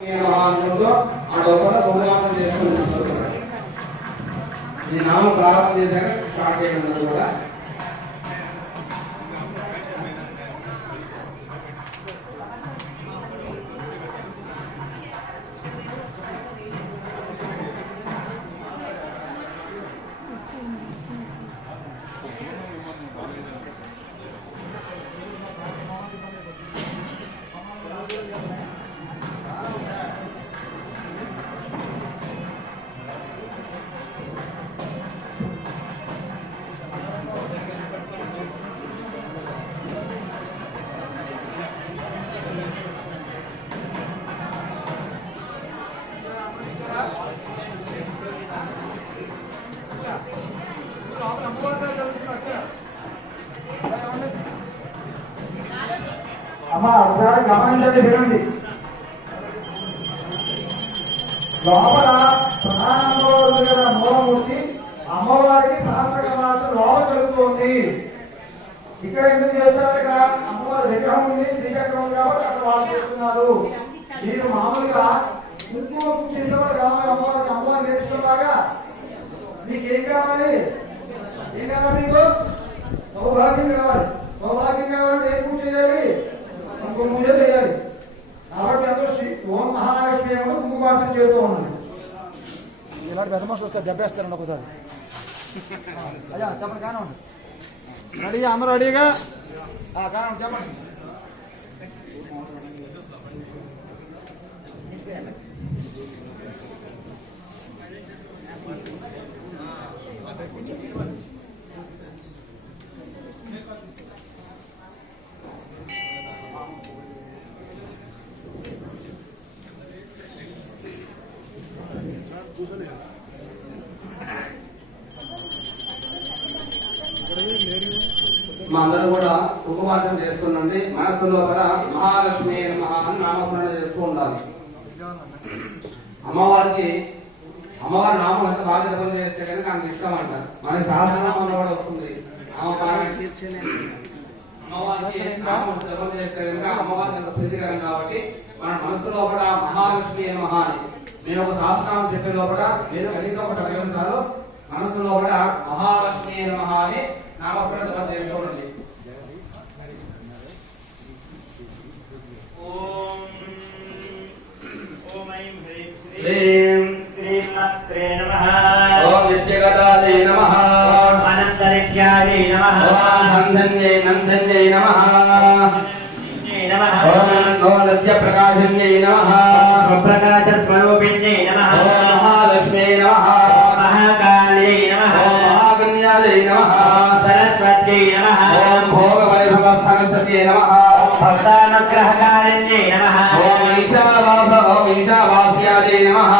ఈ నామం ప్రారంభం చేశాక స్టార్ట్ చేయడం కూడా అమ్మా ఒకసారి గమనించండి, వినండి. లోపల ప్రధానంలో ఉంది కదా మూలమూర్తి, అమ్మవారికి సహస్ర మాసం లోపల జరుగుతోంది. ఇక్కడ ఎందుకు చేస్తారు? ఇక్కడ అమ్మవారి విగ్రహం ఉంది, శ్రీచక్రం కాబట్టి అక్కడ వాళ్ళు చేస్తున్నారు. మీరు మామూలుగా కుంకుమ చేసేవాడు కావాలి అమ్మవారికి. అమ్మవారికి నేర్చుకున్నాగా మీకేం కావాలి? ఏం కావాలి? మీకు సౌభాగ్యం కావాలి. సౌభాగ్యం కావాలంటే ఏం పూజ చేయాలి? కుంకుమ చేయాలి. కాబట్టి అందరూ ఓం మహాలక్ష్మి కుంకుమార్చన చేస్తూ ఉండండి. ఇలాంటి పెద్ద మనుషులు వస్తారు, దెబ్బేస్తారండి ఒకసారి. అయ్యా చెప్పండి, కానివ్వండి. రెడీ, అందరూ రెడీగా కానివ్వండి, చెప్పండి. మా అందరూ కూడా కుంకుమార్చన చేసుకునండి. మనస్సులో కూడా మహాలక్ష్మి నమః అని నామస్మరణ చేస్తూ ఉండాలి. అమ్మవారి నామం ఎంత బాగా జపం చేస్తే కనుక నాకు ఇష్టం అంటారు. మనకి సహస్రనామంలో కూడా వస్తుంది. అమ్మవారికి నామం జపం చేస్తే కనుక అమ్మవారికి ఎంత ప్రీతికరం. కాబట్టి మన మనస్సు లోపల మహాలక్ష్మి నమః అని నేను ఒక సహస్రనామం చెప్పే లోపల మీరు కనీసం ఒక 10 నిమిషాలు మనస్సు లోపల మహాలక్ష్మి నమః అని నామస్మరణ జపం చేసుకోండి. శ్రీం శ్రీమాత్రే నమః. ఓం నిత్యగతాయే నమః. ఓం అనంతరిత్యాయే నమః. ఓం నందన్యై నమః. నమః. ఓం నిత్యప్రకాశన్యై నమః. ప్రకాశ స్వరూపిణ్యై నమః. ఓం మహాలక్ష్మ్యై నమః. మహాకాళ్యై నమః. ఓం మహాకన్యాయై నమః. సరస్వత్యై నమః. ఓం భోగవైభవస్థానస్తత్యై నమః. భక్తానుగ్రహకారిణ్యై నమః. ఓం ఈశావాస్యాయై నమః.